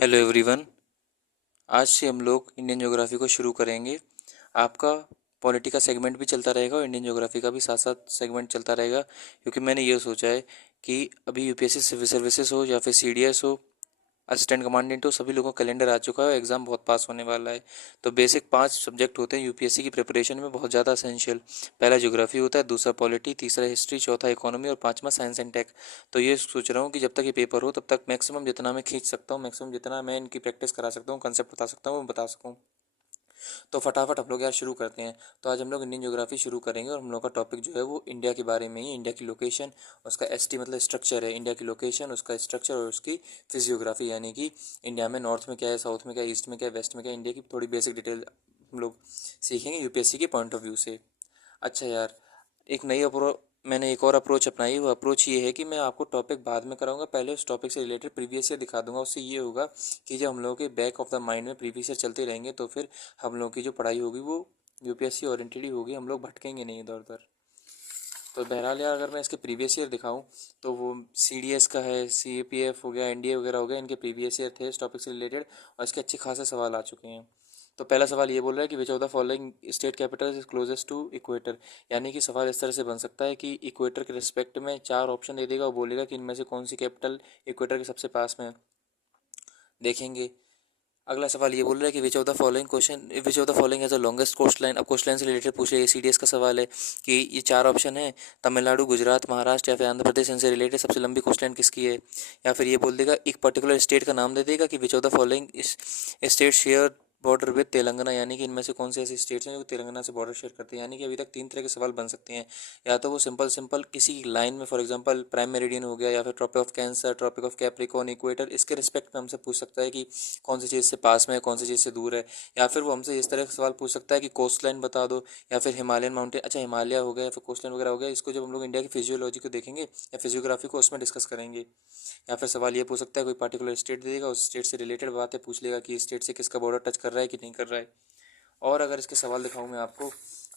Hello everyone. आज से हम लोग इंडियन ज्योग्राफी को शुरू करेंगे। आपका पॉलिटी का सेगमेंट भी चलता रहेगा और इंडियन ज्योग्राफी का भी साथ साथ सेगमेंट चलता रहेगा, क्योंकि मैंने ये सोचा है कि अभी यूपीएससी सिविल सर्विसेज हो या फिर सीडीएस हो, असिस्टेंट कमांडेंट हो, सभी लोगों का कैलेंडर आ चुका है, एग्जाम बहुत पास होने वाला है। तो बेसिक 5 सब्जेक्ट होते हैं यूपीएससी की प्रिपरेशन में बहुत ज़्यादा असेंशियल। पहला ज्योग्राफी होता है, दूसरा पॉलिटी, तीसरा हिस्ट्री, चौथा इकोनॉमी और पांचवा साइंस एंड टेक। तो ये सोच रहा हूँ कि जब तक ये पेपर हो तब तक मैक्सिमम जितना मैं खींच सकता हूँ, मैक्सिमम जितना मैं इनकी प्रैक्टिस करा सकता हूँ, कंसेप्ट बता सकता हूँ, वो बता सकूँ। तो फटाफट हम लोग यार शुरू करते हैं। तो आज हम लोग इंडियन ज्योग्राफी शुरू करेंगे और हम लोग का टॉपिक जो है वो इंडिया के बारे में ही, इंडिया की लोकेशन, उसका एसटी मतलब स्ट्रक्चर है, इंडिया की लोकेशन, उसका स्ट्रक्चर और उसकी फिजियोग्राफी, यानी कि इंडिया में नॉर्थ में क्या है, साउथ में क्या है, ईस्ट में क्या है, वेस्ट में क्या है, इंडिया की थोड़ी बेसिक डिटेल हम लोग सीखेंगे यूपीएससी के पॉइंट ऑफ व्यू से। अच्छा यार, एक नई मैंने एक और अप्रोच अपनाई। वो अप्रोच ये है कि मैं आपको टॉपिक बाद में कराऊंगा, पहले उस टॉपिक से रिलेटेड प्रीवियस ईयर दिखा दूंगा। उससे ये होगा कि जब हम लोगों के बैक ऑफ द माइंड में प्रीवियस ईयर चलते रहेंगे तो फिर हम लोगों की जो पढ़ाई होगी वो यूपीएससी ओरिएंटेड ही होगी, हम लोग भटकेंगे नहीं इधर उधर। तो बहरहाल यार, अगर मैं इसके प्रीवियस ईयर दिखाऊं तो वो सीडीएस का है, सीपीएफ हो गया, एनडीए वगैरह हो गया, इनके प्रीवियस ईयर थे इस टॉपिक से रिलेटेड और इसके अच्छे खासे सवाल आ चुके हैं। तो पहला सवाल ये बोल रहा है कि which of the following state capital is closest to equator. यानी कि सवाल इस तरह से बन सकता है कि इक्वेटर के रिस्पेक्ट में 4 ऑप्शन दे देगा और बोलेगा कि इनमें से कौन सी कैपिटल इक्वेटर के सबसे पास में है। देखेंगे। अगला सवाल ये बोल रहा है कि which of the following has the longest coast line. अब कोस्ट लाइन से रिलेटेड पूछे, ये सीडीएस का सवाल है कि ये 4 ऑप्शन है, तमिलनाडु, गुजरात, महाराष्ट्र या फिर आंध्र प्रदेश, इनसे रिलेटेड सबसे लंबी कोस्ट लाइन किसकी है। या फिर ये बोल देगा, एक पर्टिकुलर स्टेट का नाम दे देगा कि which of the following state share border with Telangana. यानी कि इनमें से कौन से ऐसे स्टेट्स हैं जो तेलंगाना से बॉर्डर शेयर करते हैं। यानी कि अभी तक 3 तरह के सवाल बन सकते हैं। या तो वो सिंपल सिंपल किसी लाइन में, फॉर एग्जांपल प्राइम मेरिडियन हो गया, या फिर tropic of Cancer, tropic of Capricorn, equator, इसके रिस्पेक्ट में हमसे पूछ सकता है कि कौन सी चीज़ से पास में है, कौन सी चीज़ से दूर है। या फिर वो हमसे इस तरह का सवाल पूछ सकता है कि कोस्ट लाइन बता दो, या फिर हिमालयन माउंटेन, अच्छा हिमालय हो गया या फिर कोस्ट लाइन वगैरह हो गया। इसको जब हम लोग इंडिया की फिजियोलॉजी को देखेंगे या फिजियोग्राफी को, उसमें डिस्कस करेंगे। या फिर सवाल ये पूछ सकता है, कोई पर्टिकुलर स्टेट दे देगा, उस स्टेट से रिलेटेड बातें पूछ लेगा कि स्टेट से किसका बॉर्डर टच कर रहा है कि नहीं कर रहा है। और अगर इसके सवाल दिखाऊँ मैं आपको,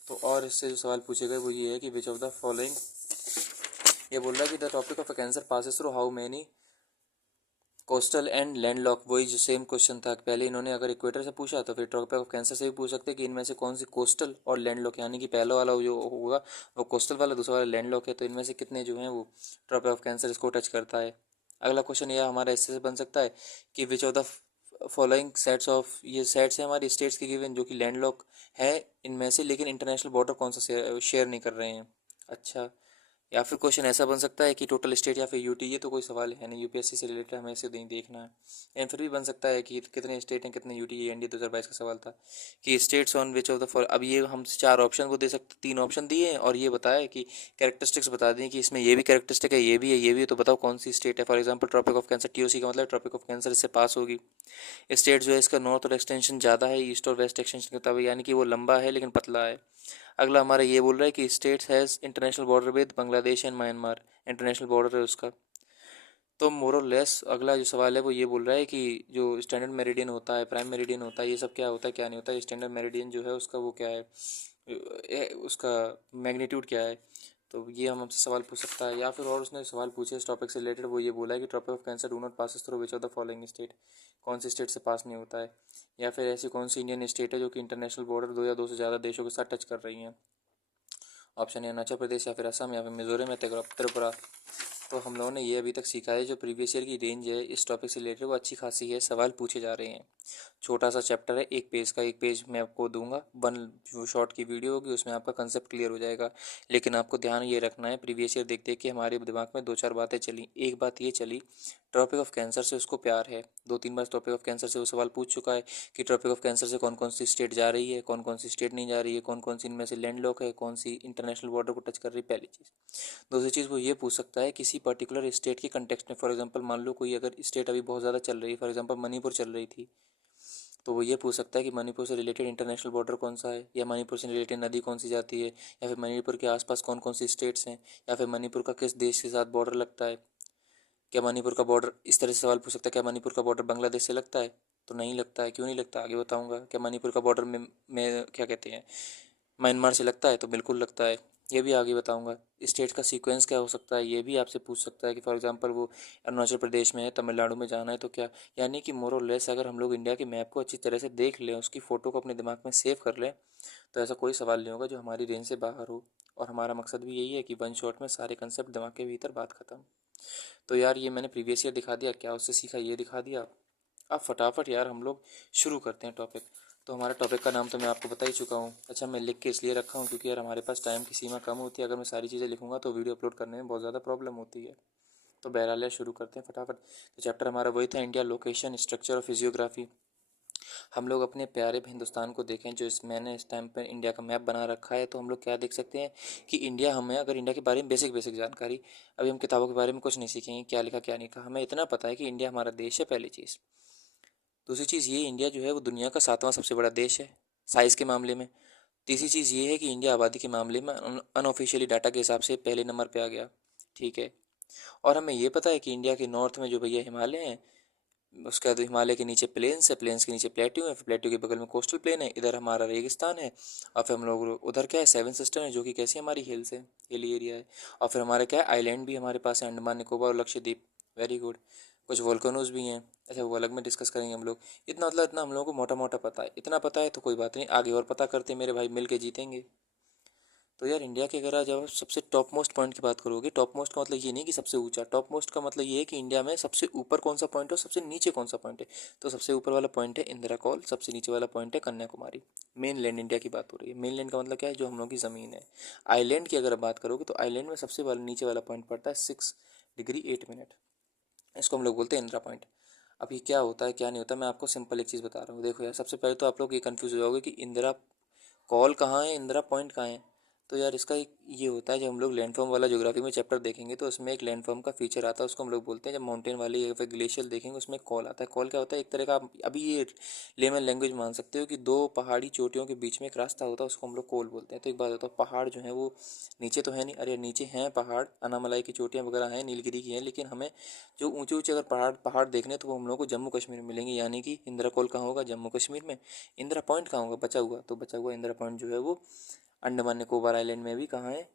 तो और इससे जो सवाल पूछे गए वो ये है कि विच ऑफ द फॉलोइंग, ये बोल रहा है कि the topic of Cancer passes through how many coastal and landlocked. वही जो सेम क्वेश्चन था, पहले इन्होंने अगर इक्वेटर से पूछा तो फिर ट्रॉपिक ऑफ कैंसर से भी पूछ सकते हैं कि इनमें से कौन सी कोस्टल और लैंडलॉक, यानी कि पहला वाला जो होगा वो कोस्टल वाला, दूसरा वाला लैंडलॉक है, तो इनमें से कितने जो हैं वो ट्रॉपिक ऑफ कैंसर इसको टच करता है। अगला क्वेश्चन यह हमारा इससे बन सकता है कि which of the following sets of, ये सेट्स है हमारी स्टेट्स की गिवन जो कि लैंडलॉक है इनमें से, लेकिन इंटरनेशनल बॉर्डर कौन सा शेयर नहीं कर रहे हैं। अच्छा, या फिर क्वेश्चन ऐसा बन सकता है कि टोटल स्टेट या फिर यूटी। ये तो कोई सवाल है नहीं, यूपीएससी से रिलेटेड हमें इसे नहीं देखना है। एंड फिर भी बन सकता है कि कितने स्टेट हैं कितने यूटी। ये एनडीए 2022 का सवाल था कि states on which of the for. अब ये हम 4 ऑप्शन वो दे सकते, 3 ऑप्शन दिए हैं और ये बताया कि कैरेक्टरिस्टिक्स बता दें कि इसमें ये भी कैरेक्टरिस्टिक है, ये भी है, ये भी है, तो बताओ कौन सी स्टेट है। For example tropic of Cancer, TOC का मतलब ट्रॉपिक ऑफ कैंसर इससे पास होगी। स्टेट जो है इसका नॉर्थ और एक्सटेंशन ज़्यादा है, ईस्ट और वेस्ट एक्सटेंशन का, यानी कि वो लंबा है लेकिन पतला है। अगला हमारा ये बोल रहा है कि states has international border with Bangladesh and Myanmar, international border है उसका। तो मोर और लेस अगला जो सवाल है वो ये बोल रहा है कि जो स्टैंडर्ड मेरिडियन होता है, प्राइम मेरिडियन होता है, ये सब क्या होता है क्या नहीं होता है। स्टैंडर्ड मेरिडियन जो है उसका वो क्या है, उसका मैग्नीट्यूड क्या है। तो ये हम हमसे सवाल पूछ सकता है। या फिर और उसने सवाल पूछे इस टॉपिक से रिलेटेड, वो ये बोला है कि topic of cancer do not pass through which of the following state. कौन सी स्टेट से पास नहीं होता है। या फिर ऐसी कौन सी इंडियन स्टेट है जो कि इंटरनेशनल बॉर्डर 2 या 2 से ज़्यादा देशों के साथ टच कर रही हैं। ऑप्शन ए अरुणाचल प्रदेश, या फिर असम, या फिर मिजोरम, या त्रिपुरा। तो हम लोगों ने ये अभी तक सीखा है, जो प्रीवियस ईयर की रेंज है इस टॉपिक से रिलेटेड वो अच्छी खासी है, सवाल पूछे जा रहे हैं। छोटा सा चैप्टर है, 1 पेज का, 1 पेज मैं आपको दूंगा, वन जो शॉर्ट की वीडियो होगी उसमें आपका कंसेप्ट क्लियर हो जाएगा। लेकिन आपको ध्यान ये रखना है, प्रीवियस ईयर देख देख के हमारे दिमाग में 2-4 बातें चली। एक बात ये चली, टॉपिक ऑफ कैंसर से उसको प्यार है, 2-3 बार टॉपिक ऑफ कैंसर से वो सवाल पूछ चुका है कि टॉपिक ऑफ कैंसर से कौन कौन सी स्टेट जा रही है, कौन कौन सी स्टेट नहीं जा रही है, कौन कौन सी इनमें से लैंड लॉक है, कौन सी इंटरनेशनल बॉर्डर को टच कर रही है, पहली चीज़। दूसरी चीज़ वो ये पूछ सकता है किसी पर्टिकुलर स्टेट के कंटेक्स्ट में। फॉर एग्जांपल मान लो कोई अगर स्टेट अभी बहुत ज़्यादा चल रही है, फॉर एग्जांपल मणिपुर चल रही थी, तो वो ये पूछ सकता है कि मणिपुर से रिलेटेड इंटरनेशनल बॉर्डर कौन सा है, या मणिपुर से रिलेटेड नदी कौन सी जाती है, या फिर मणिपुर के आसपास कौन कौन सी स्टेट्स हैं, या फिर मणिपुर का किस देश के साथ बॉर्डर लगता है। क्या मणिपुर का बॉर्डर, इस तरह से सवाल पूछ सकता है, क्या मणिपुर का बॉर्डर बांग्लादेश से लगता है। तो नहीं लगता है, क्यों नहीं लगता आगे बताऊंगा। क्या मणिपुर का बॉर्डर में क्या कहते हैं म्यांमार से लगता है, तो बिल्कुल लगता है। ये भी आगे बताऊंगा। स्टेट का सीक्वेंस क्या हो सकता है ये भी आपसे पूछ सकता है कि फॉर एग्जांपल वो अरुणाचल प्रदेश में है, तमिलनाडु में जाना है तो क्या, यानी कि मोर और लेस अगर हम लोग इंडिया के मैप को अच्छी तरह से देख लें, उसकी फ़ोटो को अपने दिमाग में सेव कर लें, तो ऐसा कोई सवाल नहीं होगा जो हमारी रेंज से बाहर हो। और हमारा मकसद भी यही है कि वन शॉट में सारे कंसेप्ट दिमाग के भीतर, बात खत्म। तो यार ये मैंने प्रीवियस ईयर दिखा दिया, क्या उससे सीखा ये दिखा दिया। अब फटाफट यार हम लोग शुरू करते हैं टॉपिक। तो हमारा टॉपिक का नाम तो मैं आपको बता ही चुका हूँ। अच्छा, मैं लिख के इसलिए रखा हूँ क्योंकि यार हमारे पास टाइम की सीमा कम होती है, अगर मैं सारी चीज़ें लिखूंगा तो वीडियो अपलोड करने में बहुत ज़्यादा प्रॉब्लम होती है। तो बहरहाल यार शुरू करते हैं फटाफट। तो चैप्टर हमारा वही था, इंडिया, लोकेशन, स्ट्रक्चर और फिजियोग्राफी। हम लोग अपने प्यारे हिंदुस्तान को देखें, जो इस मैंने इस टाइम पर इंडिया का मैप बना रखा है, तो हम लोग क्या देख सकते हैं कि इंडिया, हमें अगर इंडिया के बारे में बेसिक बेसिक जानकारी, अभी हम किताबों के बारे में कुछ नहीं सीखेंगे क्या लिखा क्या नहीं लिखा, हमें इतना पता है कि इंडिया हमारा देश है, पहली चीज़। दूसरी चीज़ ये, इंडिया जो है वो दुनिया का 7वां सबसे बड़ा देश है साइज़ के मामले में। तीसरी चीज़ ये है कि इंडिया आबादी के मामले में अनऑफिशियली डाटा के हिसाब से पहले नंबर पे आ गया। ठीक है। और हमें ये पता है कि इंडिया के नॉर्थ में जो भैया हिमालय हैं, उसके बाद हिमालय के नीचे प्लेन्स है, प्लेन्स के नीचे प्लेट्यू है, फिर प्लेट्यू के बगल में कोस्टल प्लेन है, इधर हमारा रेगिस्तान है। और फिर हम लोग उधर क्या है, सेवन सिस्टर है, जो कि कैसी हमारी हिल्स है, हिली एरिया है। और फिर हमारे क्या है, आइलैंड भी हमारे पास है, अंडमान निकोबार और लक्षद्वीप। Very good. कुछ वोल्केनोज भी हैं। अच्छा, वो अलग में डिस्कस करेंगे हम लोग। इतना मतलब इतना हम लोगों को मोटा मोटा पता है, इतना पता है तो कोई बात नहीं, आगे और पता करते हैं मेरे भाई, मिल के जीतेंगे। तो यार इंडिया के अगर आज आप सबसे टॉप मोस्ट पॉइंट की बात करोगे, टॉप मोस्ट का मतलब ये नहीं कि सबसे ऊंचा, टॉप मोस्ट का मतलब ये है कि इंडिया में सबसे ऊपर कौन सा पॉइंट है और सबसे नीचे कौन सा पॉइंट है। तो सबसे ऊपर वाला पॉइंट है इंदिरा कॉल, सबसे नीचे वाला पॉइंट है कन्याकुमारी। मेन लैंड इंडिया की बात हो रही है। मेन लैंड का मतलब क्या है, जो हम लोग की ज़मीन है। आइलैंड की अगर बात करोगे तो आइलैंड में सबसे वाला नीचे वाला पॉइंट पड़ता है 6 डिग्री 8 मिनट। इसको हम लोग बोलते हैं इंदिरा पॉइंट। अभी क्या होता है क्या नहीं होता, मैं आपको सिंपल एक चीज़ बता रहा हूँ। देखो यार, सबसे पहले तो आप लोग ये कन्फ्यूज़ हो जाओगे कि इंदिरा कॉल कहाँ है, इंदिरा पॉइंट कहाँ है। तो यार इसका एक ये होता है, जब हम लोग लैंडफॉर्म वाला ज्योग्राफी में चैप्टर देखेंगे तो उसमें एक लैंडफॉर्म का फीचर आता है, उसको हम लोग बोलते हैं, जब माउंटेन वाले या फिर ग्लेशियर देखेंगे उसमें कॉल आता है। कॉल क्या होता है, एक तरह का, आप अभी ये लेमन लैंग्वेज मान सकते हो कि दो पहाड़ी चोटियों के बीच में एक रास्ता होता है, उसको हम लोग कॉल बोलते हैं। तो एक बात होता है, पहाड़ जो है वो नीचे तो है नहीं, अरे नीचे हैं पहाड़, अनामलाई की चोटियाँ वगैरह हैं, नीलगिरी की हैं, लेकिन हमें जो ऊंचे ऊंचे अगर पहाड़ पहाड़ देखने तो वो हम लोग को जम्मू कश्मीर में मिलेंगे। यानी कि इंदिरा कॉल कहाँ होगा, जम्मू कश्मीर में। इंदिरा पॉइंट कहाँ होगा, बचा हुआ, तो बचा हुआ इंदिरा पॉइंट जो है वो अंडमान निकोबार आइलैंड में भी कहाँ है,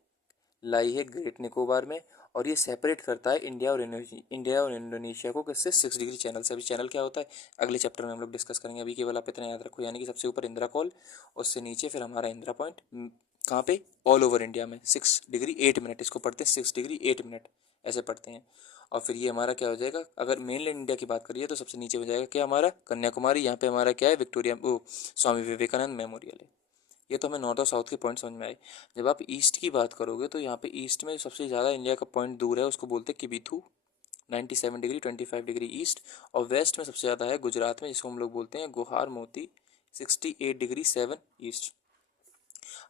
लाई है, ग्रेट निकोबार में। और ये सेपरेट करता है इंडिया और इंडोनेशिया को किससे, 6 डिग्री चैनल से। अभी चैनल क्या होता है अगले चैप्टर में हम लोग डिस्कस करेंगे, अभी केवल आप इतना याद रखो। यानी कि सबसे ऊपर इंदिरा कॉल, उससे नीचे फिर हमारा इंदिरा पॉइंट। कहाँ पे, ऑल ओवर इंडिया में 6 डिग्री 8 मिनट, इसको पढ़ते हैं 6 डिग्री 8 मिनट, ऐसे पढ़ते हैं। और फिर ये हमारा क्या हो जाएगा, अगर मेनलैंड इंडिया की बात करिए तो सबसे नीचे हो जाएगा क्या, हमारा कन्याकुमारी। यहाँ पे हमारा क्या है, विक्टोरिया, वो स्वामी विवेकानंद मेमोरियल है। ये तो हमें नॉर्थ और साउथ के पॉइंट समझ में आए। जब आप ईस्ट की बात करोगे तो यहाँ पे ईस्ट में सबसे ज़्यादा इंडिया का पॉइंट दूर है, उसको बोलते हैं किबिथू, 97 डिग्री 25 डिग्री ईस्ट। और वेस्ट में सबसे ज़्यादा है गुजरात में, जिसको हम लोग बोलते हैं गुहार मोती, 68 डिग्री 7 ईस्ट।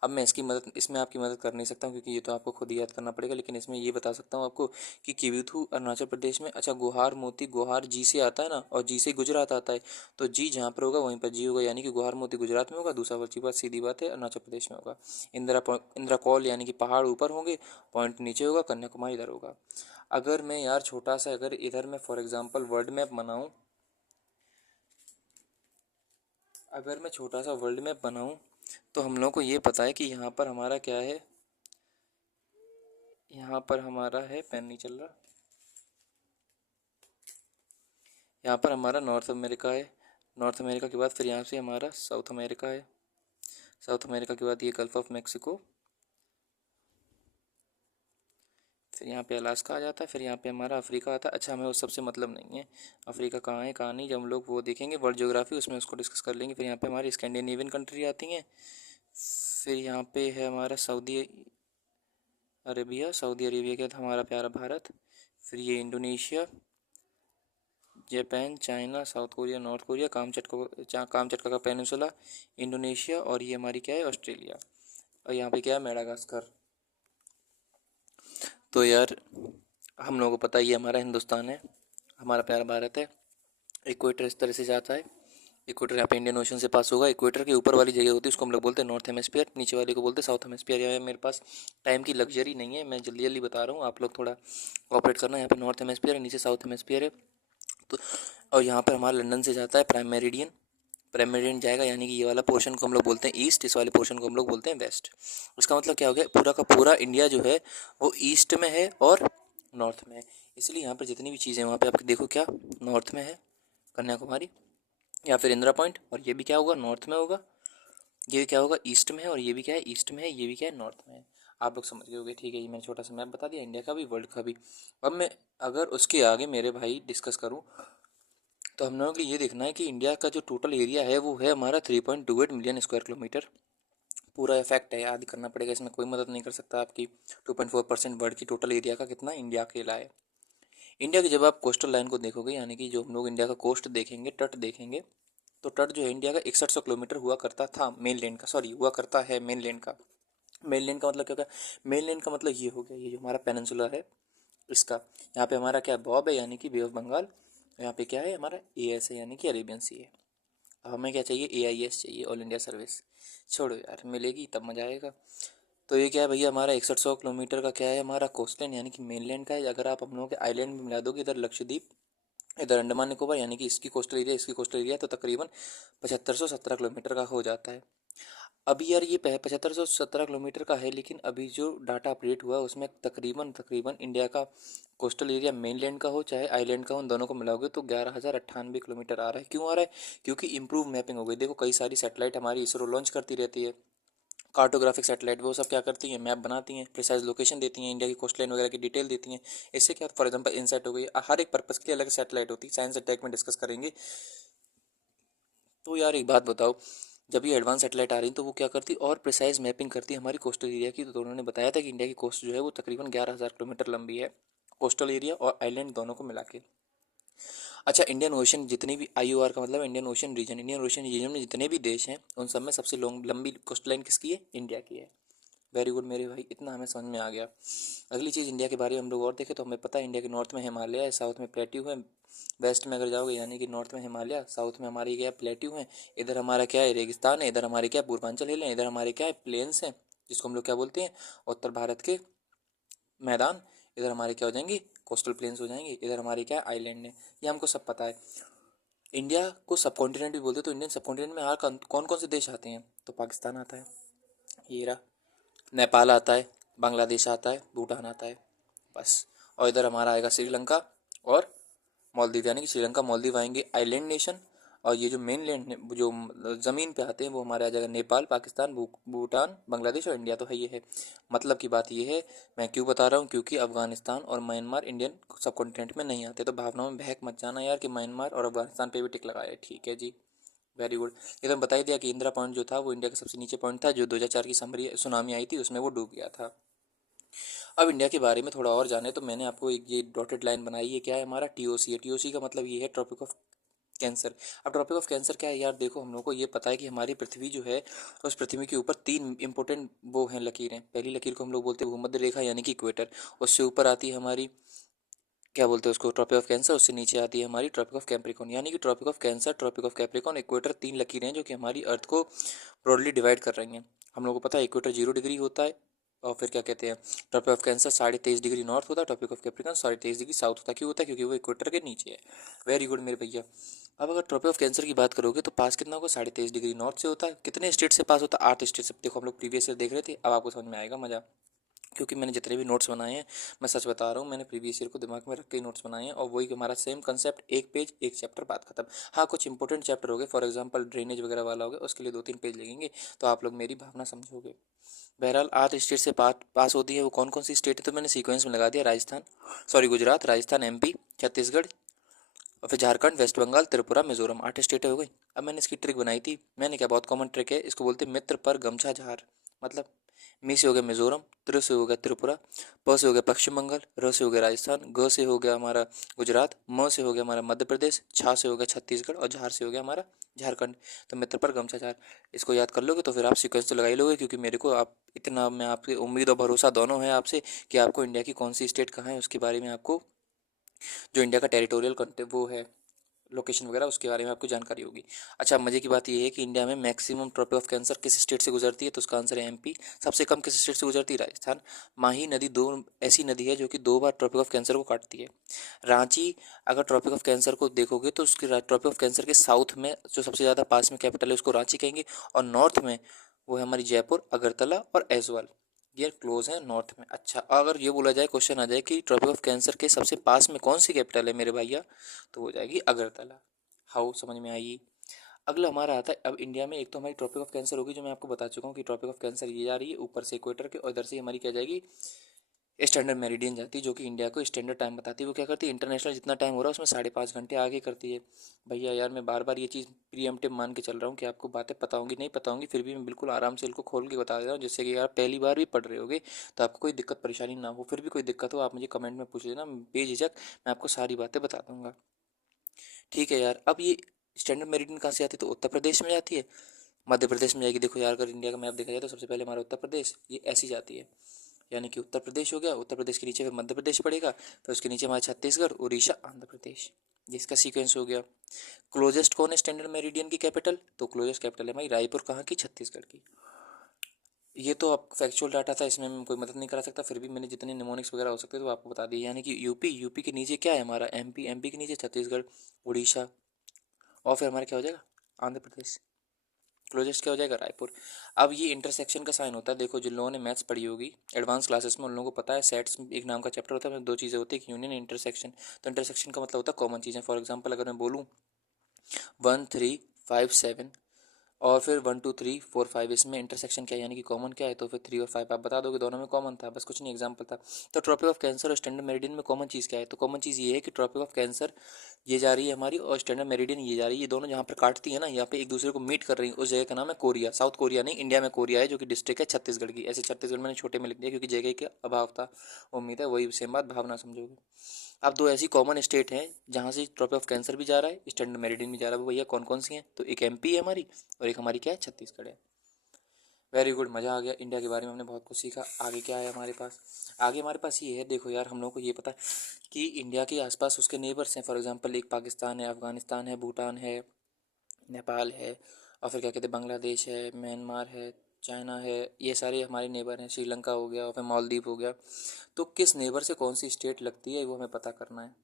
अब मैं इसकी मदद, इसमें आपकी मदद कर नहीं सकता हूँ क्योंकि ये तो आपको खुद ही याद करना पड़ेगा, लेकिन इसमें ये बता सकता हूँ आपको कि किबिथू अरुणाचल प्रदेश में। अच्छा, गुहार मोती, गुहार जी से आता है ना, और जी से गुजरात आता है, तो जी जहाँ पर होगा वहीं पर जी होगा, यानी कि गुहार मोती गुजरात में होगा, दूसरा बच्ची बात सीधी बात है अरुणाचल प्रदेश में होगा। इंदिरा कॉल यानी कि पहाड़ ऊपर होंगे, पॉइंट नीचे होगा, कन्याकुमारी इधर होगा। अगर मैं यार छोटा सा, अगर इधर मैं फॉर एग्जाम्पल वर्ल्ड मैप बनाऊँ, अगर मैं छोटा सा वर्ल्ड मैप बनाऊँ तो हम लोग को ये पता है कि यहाँ पर हमारा क्या है, यहाँ पर हमारा है, पेन नहीं चल रहा, यहाँ पर हमारा नॉर्थ अमेरिका है। नॉर्थ अमेरिका के बाद फिर यहाँ से हमारा साउथ अमेरिका है। साउथ अमेरिका के बाद ये गल्फ ऑफ मैक्सिको, फिर यहाँ पे अलास्का आ जाता है, फिर यहाँ पे हमारा अफ्रीका आता है। अच्छा, हमें उस सबसे मतलब नहीं है अफ्रीका कहाँ है कहाँ नहीं, जब हम लोग वो देखेंगे वर्ल्ड ज्योग्राफी, उसमें उसको डिस्कस कर लेंगे। फिर यहाँ पे हमारी स्कैंडिनेवियन कंट्री आती हैं, फिर यहाँ पे है हमारा सऊदी अरेबिया, सऊदी अरेबिया के बाद हमारा प्यारा भारत, फिर ये Indonesia, Japan, China, south Korea, north Korea, Kamchatka का पेनिनसुला, इंडोनेशिया, और ये हमारी क्या है, ऑस्ट्रेलिया। और यहाँ पे क्या है, मेडागास्कर। तो यार हम लोगों को पता ही है, हमारा हिंदुस्तान है, हमारा प्यारा भारत है। इक्वेटर इस तरह से जाता है, इक्वेटर यहाँ पे इंडियन ओशन से पास होगा। इक्वेटर के ऊपर वाली जगह होती है उसको हम लोग बोलते हैं नॉर्थ हेमिस्फीयर, नीचे वाले को बोलते हैं साउथ हेमिस्फीयर। यहाँ मेरे पास टाइम की लग्जरी नहीं है, मैं जल्दी जल्दी बता रहा हूँ, आप लोग थोड़ा कॉपरेट करना। यहाँ पे नॉर्थ हेमिस्फीयर है, नीचे साउथ हेमिस्फीयर है। तो और यहाँ पर हमारा लंदन से जाता है प्राइम मेरिडियन, प्रेमिडेंट जाएगा, यानी कि ये वाला पोर्शन को हम लोग बोलते हैं ईस्ट, इस वाले पोर्शन को हम लोग बोलते हैं वेस्ट। इसका मतलब क्या हो गया, पूरा का पूरा इंडिया जो है वो ईस्ट में है और नॉर्थ में है। इसलिए यहाँ पर जितनी भी चीज़ें वहाँ पे आप देखो क्या नॉर्थ में है, कन्याकुमारी या फिर इंदिरा पॉइंट, और ये भी क्या होगा नॉर्थ में होगा, ये क्या होगा ईस्ट में है, और ये भी क्या है ईस्ट में है, ये भी क्या है नॉर्थ में है। आप लोग समझ गए होगे, ठीक है। ये मैंने छोटा सा मैप बता दिया इंडिया का भी, वर्ल्ड का भी। अब मैं अगर उसके आगे मेरे भाई डिस्कस करूँ, तो हम लोगों को ये देखना है कि इंडिया का जो टोटल एरिया है वो है हमारा 3.28 मिलियन स्क्वायर किलोमीटर। पूरा इफेक्ट है, याद करना पड़ेगा, इसमें कोई मदद नहीं कर सकता आपकी। 2.4% वर्ल्ड की टोटल एरिया का कितना इंडिया अकेला है। इंडिया की जब आप कोस्टल लाइन को देखोगे, यानी कि जो हम लोग इंडिया का कोस्ट देखेंगे, तट देखेंगे, तो तट जो है इंडिया का 6100 किलोमीटर हुआ करता था मेन लैंड का, सॉरी हुआ करता है मेन लैंड का। मेन लैंड का मतलब क्या होता है, मेन लैंड का मतलब ये हो गया, ये जो हमारा पेनिनसुला है इसका, यहाँ पे हमारा क्या बॉब है यानी कि बे ऑफ बंगाल, यहाँ पे क्या है हमारा ए एस है यानी कि अरेबियन सी है। अब हमें क्या चाहिए, ए आई एस चाहिए, ऑल इंडिया सर्विस। छोड़ो यार, मिलेगी तब मजा आएगा। तो ये क्या है भैया, हमारा 6100 किलोमीटर का क्या है हमारा कोस्टलैंड यानी कि मेनलैंड का है। अगर आप हम लोगों के आइलैंड में मिला दोगे, इधर लक्षद्वीप, इधर अंडमान निकोबार, यानी कि इसकी कोस्टल एरिया, इसकी कोस्टल एरिया, तो तकरीबन 7517 किलोमीटर का हो जाता है। अभी यार ये 7517 किलोमीटर का है, लेकिन अभी जो डाटा अपडेट हुआ है उसमें तकरीबन तकरीबन इंडिया का कोस्टल एरिया मेनलैंड का हो चाहे आइलैंड का हो, उन दोनों को मिलाओगे तो 11,098 किलोमीटर आ रहा है। क्यों आ रहा है, क्योंकि इंप्रूव मैपिंग हो गई। देखो कई सारी सैटेलाइट हमारी इसरो लॉन्च करती रहती है, कार्टोग्राफिक सैटेलाइट, वो सब क्या करती हैं, मैप बनाती हैं, प्रिसाइज लोकेशन देती हैं, इंडिया की कोस्टलाइन वगैरह की डिटेल देती हैं। इससे क्या फॉर एग्जांपल इनसाइट हो गई, हर एक पर्पज़ के लिए अलग सैटेलाइट होती है, साइंस अटैक में डिस्कस करेंगे। तो यार एक बात बताओ, जब ये एडवांस सैटेलाइट आ रही तो वो क्या करती और प्रिसाइज मैपिंग करती है हमारी कोस्टल एरिया की। तो उन्होंने बताया था कि इंडिया की कोस्ट जो है वो तकरीबन 11,000 किलोमीटर लंबी है, कोस्टल एरिया और आइलैंड दोनों को मिला के। अच्छा, इंडियन ओशन जितनी भी IOR का मतलब Indian Ocean region, Indian Ocean region में जितने भी देश हैं उन सब में सबसे लॉन्ग लंबी कोस्ट लाइन किसकी है, इंडिया की है। वेरी गुड मेरे भाई, इतना हमें समझ में आ गया। अगली चीज़ इंडिया के बारे में हम लोग और देखें तो हमें पता है इंडिया के नॉर्थ में हिमालय है, साउथ में प्लेट्यू है। वेस्ट में अगर जाओगे यानी कि नॉर्थ में हिमालय, साउथ में हमारी क्या प्लेट्यू है, इधर हमारा क्या है रेगिस्तान है, इधर हमारे क्या पूर्वांचल हिल है, इधर हमारे क्या है प्लेन्स हैं जिसको हम लोग क्या बोलते हैं उत्तर भारत के मैदान। इधर हमारे क्या हो जाएंगे कोस्टल प्लेन्स हो जाएंगे, इधर हमारे क्या आइलैंड है। ये हमको सब पता है। इंडिया को सब कॉन्टिनेंट भी बोलते हैं, तो इंडियन सब कॉन्टिनेंट में कौन कौन से देश आते हैं, तो पाकिस्तान आता है, ये रहा, नेपाल आता है, बांग्लादेश आता है, भूटान आता है, बस। और इधर हमारा आएगा श्रीलंका और मालदीव, यानी कि श्रीलंका मालदीव आएंगे आइलैंड नेशन। और ये जो मेन लैंड जो ज़मीन पे आते हैं वो हमारे आ जाएगा नेपाल, पाकिस्तान, भूटान, बांग्लादेश और इंडिया। तो है ये है, मतलब की बात ये है। मैं क्यों बता रहा हूँ, क्योंकि अफगानिस्तान और म्यांमार इंडियन सब कॉन्टिनेंट में नहीं आते। तो भावनाओं में बहक मत जाना यार कि म्यांमार और अफगानिस्तान पे भी टिक लगाया है, ठीक है जी, वेरी गुड। ये तो बता ही दिया कि इंदिरा पॉइंट जो था वो इंडिया का सबसे नीचे पॉइंट था, जो 2004 की सुनामी आई थी उसमें वो डूब गया था। अब इंडिया के बारे में थोड़ा और जाने तो मैंने आपको एक ये डॉटेड लाइन बनाई है, क्या है हमारा TOC है। TOC का मतलब ये है ट्रॉपिक ऑफ कैंसर। अब ट्रॉपिक ऑफ कैंसर क्या है यार, देखो हम लोग को ये पता है कि हमारी पृथ्वी जो है उस पृथ्वी के ऊपर 3 इंपॉर्टेंट वो हैं लकीरें। पहली लकीर को हम लोग बोलते हैं भूमध्य रेखा यानी कि इक्वेटर, उससे ऊपर आती है हमारी क्या बोलते हैं उसको ट्रॉपिक ऑफ कैंसर, उससे नीचे आती है हमारी ट्रॉपिक ऑफ कैप्रिकॉर्न। यानी कि tropic of Cancer, tropic of Capricorn, equator, 3 लकीरें हैं जो कि हमारी अर्थ को ब्रॉडली डिवाइड कर रही हैं। हम लोग को पता है इक्वेटर 0 डिग्री होता है, और फिर क्या कहते हैं tropic of Cancer 23.5 degree north होता है, topic of Capricorn 23.5 degree south होता है। क्यों होता है, क्योंकि वो इक्वेटर के नीचे है। वेरी गुड मेरे भैया। अब अगर ट्रॉपिक ऑफ कैंसर की बात करोगे तो पास कितना होगा, 23.5 डिग्री नॉर्थ से होता है। कितने स्टेट से पास होता है, 8 स्टेट से। देखो हम लोग प्रीवियस ईयर देख रहे थे, अब आपको समझ में आएगा मजा, क्योंकि मैंने जितने भी नोट्स बनाए हैं, मैं सच बता रहा हूँ, मैंने प्रीवियस ईयर को दिमाग में रख के ही नोट्स बनाए हैं, और वही हमारा सेम कंसेप्ट, एक पेज एक चैप्टर, बात खत्म। हाँ कुछ इंपॉर्टेंट चैप्टर हो गए, फॉर एग्जांपल ड्रेनेज वगैरह वाला हो गया, उसके लिए 2-3 पेज लगेंगे, तो आप लोग मेरी भावना समझोगे। बहरहाल 8 स्टेट से पास होती है, वो कौन कौन सी स्टेट है, तो मैंने सीक्वेंस में लगा दिया, राजस्थान, सॉरी गुजरात, राजस्थान, MP, छत्तीसगढ़, और फिर झारखंड, वेस्ट बंगाल, त्रिपुरा, मिजोरम, 8 स्टेट हो गई। अब मैंने इसकी ट्रिक बनाई थी, मैंने क्या, बहुत कॉमन ट्रिक है, इसको बोलते हैं मित्र पर गमछा झार। मतलब मी से हो गया मिजोरम, त्र से हो गया त्रिपुरा, प से हो गया पश्चिम बंगाल, र से हो गया राजस्थान, ग से हो गया हमारा गुजरात, म से हो गया हमारा मध्य प्रदेश, छा से हो गया छत्तीसगढ़, और झार से हो गया हमारा झारखंड। तो मित्र पर गमछा झार, इसको याद कर लोगे तो फिर आप सीक्वेंस तो लगा ही लोगे, क्योंकि मेरे को आप इतना, मैं आपकी उम्मीद और भरोसा दोनों है आपसे कि आपको इंडिया की कौन सी स्टेट कहाँ है उसके बारे में आपको, जो इंडिया का टेरिटोरियल वो है लोकेशन वगैरह उसके बारे में आपको जानकारी होगी। अच्छा, मजे की बात यह है कि इंडिया में मैक्सिमम ट्रॉपिक ऑफ कैंसर किस स्टेट से गुजरती है, तो उसका आंसर है एमपी। सबसे कम किस स्टेट से गुजरती है, राजस्थान। माही नदी दो ऐसी नदी है जो कि 2 बार ट्रॉपिक ऑफ कैंसर को काटती है। रांची, अगर ट्रॉपिक ऑफ कैंसर को देखोगे तो उसके ट्रॉपिक ऑफ कैंसर के साउथ में जो सबसे ज़्यादा पास में कैपिटल है उसको रांची कहेंगे, और नॉर्थ में वो है हमारी जयपुर, अगरतला और ऐजवाल, ये क्लोज है नॉर्थ में। अच्छा, अगर ये बोला जाए, क्वेश्चन आ जाए कि ट्रॉपिक ऑफ कैंसर के सबसे पास में कौन सी कैपिटल है मेरे भैया, तो हो जाएगी अगरतला। हाउ, समझ में आई। अगला हमारा आता है, अब इंडिया में एक तो हमारी ट्रॉपिक ऑफ कैंसर होगी जो मैं आपको बता चुका हूँ कि ट्रॉपिक ऑफ कैंसर ये जा रही है ऊपर से इक्वेटर के, और इधर से हमारी क्या जाएगी, स्टैंडर्ड मेरिडियन जाती है, जो कि इंडिया को स्टैंडर्ड टाइम बताती है। वो क्या करती है, इंटरनेशनल जितना टाइम हो रहा है उसमें 5.5 घंटे आगे करती है। भैया यार, मैं बार बार ये चीज़ प्रीएम्प्टिव मान के चल रहा हूँ कि आपको बातें पता होंगी, नहीं पता होंगी, फिर भी मैं बिल्कुल आराम से इनको खोल के बता दे रहा हूँ, जिससे कि यार पहली बार भी पढ़ रहे होगे तो आपको कोई दिक्कत परेशानी ना हो। फिर भी कोई दिक्कत हो आप मुझे कमेंट में पूछ लेना, बेझिझक मैं आपको सारी बातें बता दूंगा। ठीक है यार, अब ये स्टैंडर्ड मेरिडियन कहाँ से आती है, तो उत्तर प्रदेश में जाती है, मध्य प्रदेश में जाएगी। देखो यार, अगर इंडिया का मैप देखा जाए तो सबसे पहले हमारा उत्तर प्रदेश, ये ऐसी जाती है, यानी कि उत्तर प्रदेश हो गया, उत्तर प्रदेश के नीचे फिर मध्य प्रदेश पड़ेगा, फिर उसके नीचे हमारा छत्तीसगढ़, उड़ीसा, आंध्र प्रदेश, ये इसका सीक्वेंस हो गया। क्लोजेस्ट कौन है स्टैंडर्ड मेरिडियन की कैपिटल, तो क्लोजेस्ट कैपिटल है हमारी रायपुर, कहाँ की, छत्तीसगढ़ की। ये तो आप फैक्चुअल डाटा था, इसमें मैं कोई मदद नहीं करा सकता, फिर भी मैंने जितने निमोनिक्स वगैरह हो सकते थे तो आपको बता दिए। यानी कि यूपी, यूपी के नीचे क्या है हमारा, एमपी, एमपी के नीचे छत्तीसगढ़, उड़ीसा, और फिर हमारा क्या हो जाएगा, आंध्र प्रदेश। क्लोजेस्ट क्या हो जाएगा, रायपुर। अब ये इंटरसेक्शन का साइन होता है, देखो जिन लोगों ने मैथ्स पढ़ी होगी एडवांस क्लासेस में उन लोगों को पता है, सेट्स एक नाम का चैप्टर होता है, उसमें 2 चीज़ें होती है, कि यूनियन, इंटरसेक्शन। तो इंटरसेक्शन का मतलब होता है कॉमन चीज़ें। फॉर एग्जाम्पल अगर मैं बोलूँ 1 3 5 7 और फिर 1 2 3 4 5, इसमें इंटरसेक्शन क्या है, यानी कि कॉमन क्या है, तो फिर 3 और 5 आप बता दोगे, दोनों में कॉमन था, बस कुछ नहीं, एग्जाम्पल था। तो ट्रॉपिक ऑफ कैंसर और स्टैंडर्ड मेरिडियन में कॉमन चीज़ क्या है, तो कॉमन चीज़ ये है कि ट्रॉपिक ऑफ कैंसर ये जा रही है हमारी, और स्टैंडर्ड मेरिडियन ये जा रही है, ये दोनों जहाँ पर काटती है ना, यहाँ पे एक दूसरे को मीट कर रही है, उस जगह का नाम है कोरिया। साउथ कोरिया नहीं, इंडिया में कोरिया है, जो कि डिस्ट्रिक्ट है छत्तीसगढ़ की। ऐसे छत्तीसगढ़ मैंने छोटे में लिख दिया क्योंकि जगह का अभाव था, उम्मीद है वही सेम बात भावना समझोगे। अब 2 ऐसी कॉमन स्टेट हैं जहाँ से ट्रॉपिक ऑफ कैंसर भी जा रहा है, स्टैंडर्ड मेरिडियन भी जा रहा है, वो भैया कौन कौन सी हैं, तो एक एमपी है हमारी, और एक हमारी क्या है, छत्तीसगढ़ है। वेरी गुड, मज़ा आ गया, इंडिया के बारे में हमने बहुत कुछ सीखा। आगे क्या है हमारे पास, आगे हमारे पास ये है, देखो यार हम लोग को ये पता है कि इंडिया के आसपास उसके नेबर्स हैं। फॉर एग्जांपल एक पाकिस्तान है, अफगानिस्तान है, भूटान है, नेपाल है, और फिर क्या कहते हैं, बांग्लादेश है, म्यांमार है, चाइना है, ये सारे हमारे नेबर हैं। श्रीलंका हो गया, और फिर मालदीव हो गया। तो किस नेबर से कौन सी स्टेट लगती है वो हमें पता करना है।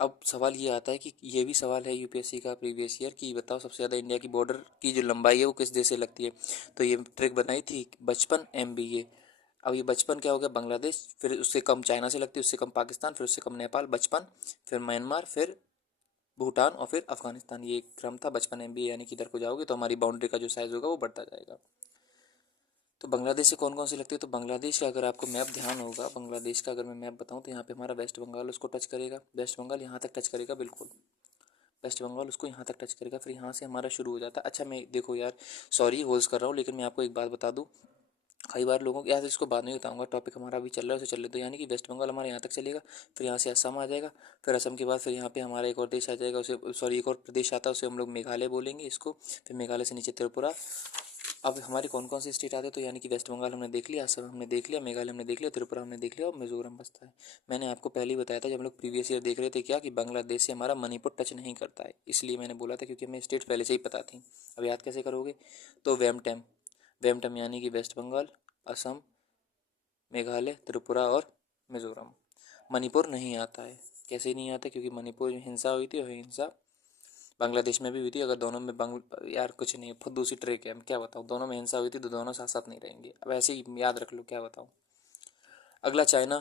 अब सवाल ये आता है कि ये भी सवाल है यूपीएससी का प्रीवियस ईयर, कि बताओ सबसे ज़्यादा इंडिया की बॉर्डर की जो लंबाई है वो किस देश से लगती है, तो ये ट्रिक बनाई थी 55 MBA। अब ये 55 क्या हो गया, बांग्लादेश, फिर उससे कम चाइना से लगती है, उससे कम पाकिस्तान, फिर उससे कम नेपाल, 55, फिर म्यांमार, फिर भूटान, और फिर अफगानिस्तान। ये क्रम था 55 MBA, यानी कि इधर को जाओगे तो हमारी बाउंड्री का जो साइज़ होगा वो बढ़ता जाएगा। तो बांग्लादेश से कौन कौन सी लगती है, तो बांग्लादेश का अगर आपको मैप ध्यान होगा, बांग्लादेश का अगर मैं मैप बताऊं तो यहाँ पे हमारा वेस्ट बंगाल उसको टच करेगा, वेस्ट बंगाल यहाँ तक टच करेगा, बिल्कुल वेस्ट बंगाल उसको यहाँ तक टच करेगा, फिर यहाँ से हमारा शुरू हो जाता है। अच्छा, मैं देखो यार, सॉरी होल्स कर रहा हूँ, लेकिन मैं आपको एक बात बता दूँ, कई बार लोगों को यार, इसको बाद में बताऊंगा, टॉपिक हमारा अभी चल रहा है उसे चल रहे, तो यानी कि वेस्ट बंगाल हमारे यहाँ तक चलेगा, फिर यहाँ से असम आ जाएगा, फिर असम के बाद फिर यहाँ पे हमारा एक और देश आ जाएगा, उसे सॉरी एक और प्रदेश आता है, उसे हम लोग मेघालय बोलेंगे इसको, फिर मेघालय से नीचे त्रिपुरा। अब हमारी कौन कौन सी स्टेट आते हैं, तो यानी कि वेस्ट बंगाल हमने देख लिया, असम हमने देख लिया, मेघालय हमने देख लिया, त्रिपुरा हमने देख लिया, और मिजोरम बचता है। मैंने आपको पहले ही बताया था जब हम लोग प्रीवियस ईयर देख रहे थे क्या, कि बांग्लादेश से हमारा मणिपुर टच नहीं करता है, इसलिए मैंने बोला था, क्योंकि हमें स्टेट पहले से ही पता थी। अब याद कैसे करोगे, तो वेमटैम, वेमटैम यानी कि वेस्ट बंगाल, असम, मेघालय, त्रिपुरा और मिजोरम। मणिपुर नहीं आता है, कैसे नहीं आता, क्योंकि मणिपुर में हिंसा हुई थी, और हिंसा बांग्लादेश में भी हुई थी। अगर दोनों में यार कुछ नहीं, खुद दूसरी ट्रिक है, मैं क्या बताऊँ, दोनों में हिंसा हुई थी तो दोनों साथ साथ नहीं रहेंगे। अब ऐसे ही याद रख लो, क्या बताऊँ। अगला चाइना,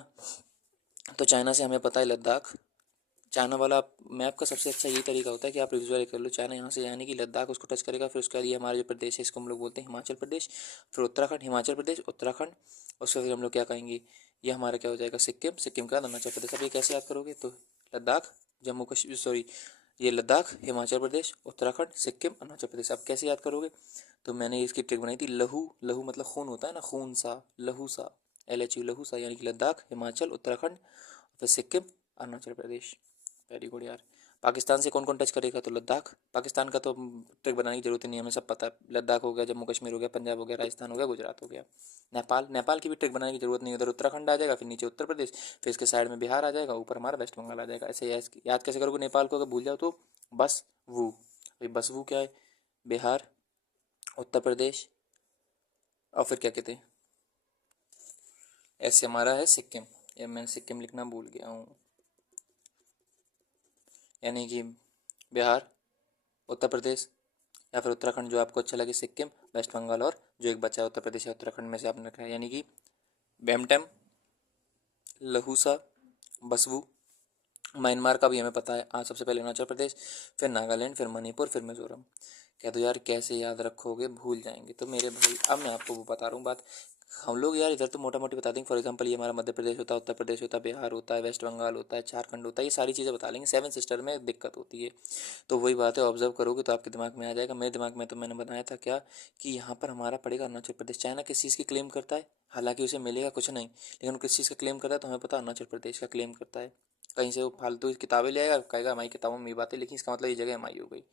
तो चाइना से हमें पता है लद्दाख। चाइना वाला मैप का सबसे अच्छा यही तरीका होता है कि आप विजुअल कर लो, चाइना यहाँ से यानी कि लद्दाख उसको टच करेगा, फिर उसके बाद ये हमारा जो प्रदेश है इसको हम लोग बोलते हैं हिमाचल प्रदेश, फिर उत्तराखंड, हिमाचल प्रदेश, उत्तराखंड, उसके फिर हम लोग क्या कहेंगे, ये हमारा क्या हो जाएगा, सिक्किम, सिक्किम का अरुणाचल प्रदेश। अब ये कैसे याद करोगे, तो लद्दाख, जम्मू कश्मीर, सॉरी ये लद्दाख, हिमाचल प्रदेश, उत्तराखंड, सिक्किम, अरुणाचल प्रदेश। अब कैसे याद करोगे, तो मैंने इसकी ट्रिक बनाई थी, लहू, लहू मतलब खून होता है ना, खून सा, लहू सा, LHU, लहू सा, यानी कि लद्दाख, हिमाचल, उत्तराखंड, फिर सिक्किम, अरुणाचल प्रदेश। वेरी गुड यार। पाकिस्तान से कौन कौन टच करेगा, तो लद्दाख। पाकिस्तान का तो ट्रिक बनाने की जरूरत ही नहीं है, हमें सब पता है। लद्दाख हो गया, जम्मू कश्मीर हो गया, पंजाब हो गया, राजस्थान हो गया, गुजरात हो गया। नेपाल, नेपाल की भी ट्रिक बनाने की जरूरत नहीं है, उधर उत्तराखंड आ जाएगा, फिर नीचे उत्तर प्रदेश, फिर इसके साइड में बिहार आ जाएगा, ऊपर हमारा वेस्ट बंगाल आ जाएगा। ऐसे याद कैसे करोगे नेपाल को, अगर भूल जाओ तो बस वो, भाई बस वो क्या है, बिहार, उत्तर प्रदेश, और फिर क्या कहते हैं, ऐसे हमारा है सिक्किम। या मैं सिक्किम लिखना भूल गया हूँ, यानी कि बिहार, उत्तर प्रदेश, या फिर उत्तराखंड जो आपको अच्छा लगे, सिक्किम, वेस्ट बंगाल, और जो एक बचा है उत्तर प्रदेश या उत्तराखंड में से आपने रखा है, यानी कि बेमटेम, लहूसा, बसवू। म्यांमार का भी हमें पता है। आज सबसे पहले अरुणाचल प्रदेश, फिर नागालैंड, फिर मणिपुर, फिर मिजोरम। कह दो यार कैसे याद रखोगे, भूल जाएंगे। तो मेरे भाई अब मैं आपको वो बता रहा हूँ बात, हम लोग यार इधर तो मोटा मोटी बता देंगे। फॉर एग्जांपल ये हमारा मध्य प्रदेश होता है, उत्तर प्रदेश होता है, बिहार होता है, वेस्ट बंगाल होता है, झारखंड होता है, ये सारी चीज़ें बता लेंगे। सेवन सिस्टर में दिक्कत होती है, तो वही बात है, ऑब्जर्व करोगे तो आपके दिमाग में आ जाएगा। मेरे दिमाग में तो मैंने बनाया था क्या, कि यहाँ पर हमारा पड़ेगा अरुणाचल प्रदेश। चाइना किस चीज़ की क्लेम करता है, हालांकि उसे मिलेगा कुछ नहीं, लेकिन वो किस चीज़ का क्लेम करता है, तो हमें पता अरुणाचल प्रदेश का क्लेम करता है। कहीं से वो फालतू किताबें ले आएगा, कहेगा हमारी किताबों में ये बातें लिखी, इसका मतलब ये जगह हमारी हो गई।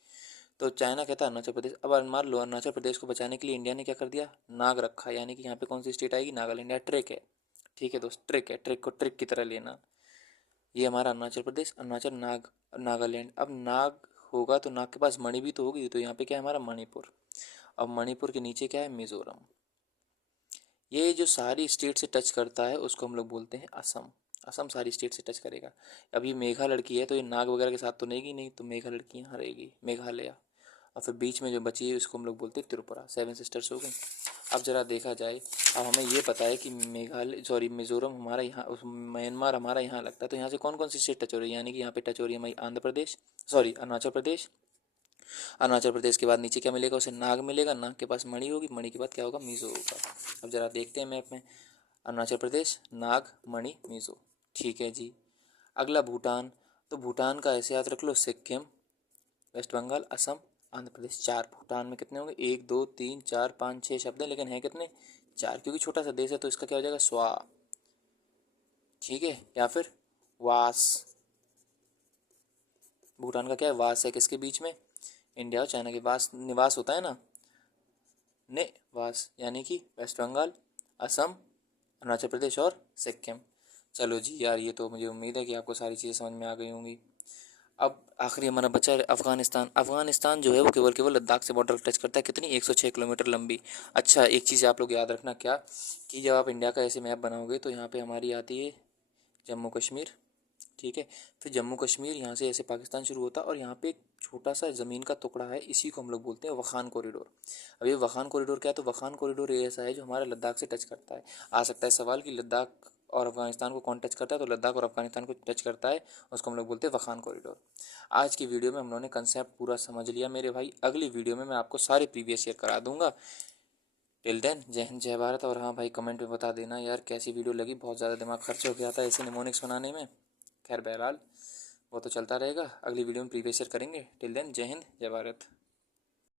तो चाइना कहता है अरुणाचल प्रदेश। अब मान लो अरुणाचल प्रदेश को बचाने के लिए इंडिया ने क्या कर दिया, नाग रखा, यानी कि यहाँ पे कौन सी स्टेट आएगी, नागालैंड। या ट्रिक है, ठीक है दोस्त, ट्रिक है, ट्रिक को ट्रिक की तरह लेना। ये हमारा अरुणाचल प्रदेश, अरुणाचल, नाग, नागालैंड। अब नाग होगा तो नाग के पास मणि भी तो होगी, तो यहाँ पे क्या है हमारा मणिपुर। अब मणिपुर के नीचे क्या है, मिजोरम। ये जो सारी स्टेट से टच करता है उसको हम लोग बोलते हैं असम। असम सारी स्टेट से टच करेगा। अब ये मेघा लड़की है, तो ये नाग वगैरह के साथ तो रहेगी नहीं, तो मेघा लड़की यहाँ रहेगी, मेघालय। और फिर बीच में जो बची है उसको हम लोग बोलते हैं त्रिपुरा। सेवन सिस्टर्स हो गई। अब जरा देखा जाए, अब हमें ये पता है कि मेघालय, सॉरी, मिजोरम हमारा यहाँ, उस म्यांमार हमारा यहाँ लगता है, तो यहाँ से कौन कौन सी स्टेट टच हो रही है, यानी कि यहाँ पे टच हो रही है हमारी आंध्र प्रदेश, सॉरी अरुणाचल प्रदेश। अरुणाचल प्रदेश के बाद नीचे क्या मिलेगा, उसे नाग मिलेगा, नाग के पास मणि होगी, मणि के बाद क्या होगा, मिजो होगा। अब जरा देखते हैं मैप में, अरुणाचल प्रदेश, नाग, मणि, मिजो। ठीक है जी। अगला भूटान, तो भूटान का ऐसे याद रख लो, सिक्किम, वेस्ट बंगाल, असम, आंध्र प्रदेश। चार। भूटान में कितने होंगे, 1 2 3 4 5 6 शब्द हैं, लेकिन हैं कितने, चार, क्योंकि छोटा सा देश है, तो इसका क्या हो जाएगा, स्वा। ठीक है, या फिर वास। भूटान का क्या है, वास है, किसके बीच में, इंडिया और चाइना के वास, निवास होता है ना, निवास, यानी कि वेस्ट बंगाल, असम, अरुणाचल प्रदेश और सिक्किम। चलो जी यार, ये तो मुझे उम्मीद है कि आपको सारी चीज़ें समझ में आ गई होंगी। अब आखिरी हमारा बचा है अफगानिस्तान। अफगानिस्तान जो है वो केवल केवल लद्दाख से बॉर्डर टच करता है, कितनी, 106 किलोमीटर लंबी। अच्छा, एक चीज़ आप लोग याद रखना क्या, कि जब आप इंडिया का ऐसे मैप बनाओगे तो यहाँ पे हमारी आती है जम्मू कश्मीर, ठीक है। फिर जम्मू कश्मीर, यहाँ से ऐसे पाकिस्तान शुरू होता है, और यहाँ पे एक छोटा सा ज़मीन का टुकड़ा है, इसी को हम लोग बोलते हैं वखान कॉरिडोर। अब ये वखान कॉरिडोर क्या है, तो वखान कॉरिडोर ये ऐसा है जो हमारा लद्दाख से टच करता है। आ सकता है सवाल कि लद्दाख और अफगानिस्तान को कौन टच करता है, तो लद्दाख और अफगानिस्तान को टच करता है, उसको हम लोग बोलते हैं वखान कॉरिडोर। आज की वीडियो में हम लोगों ने कंसेप्ट पूरा समझ लिया मेरे भाई। अगली वीडियो में मैं आपको सारे प्रीवियस ईयर करा दूंगा। टिल देन, जय हिंद, जय भारत। और हाँ भाई, कमेंट में बता देना यार कैसी वीडियो लगी। बहुत ज़्यादा दिमाग खर्च हो गया था ऐसे निमोनिक्स बनाने में। खैर बहरहाल वो तो चलता रहेगा, अगली वीडियो में प्रीवियस ईयर करेंगे। टिल देन, जय हिंद, जय भारत।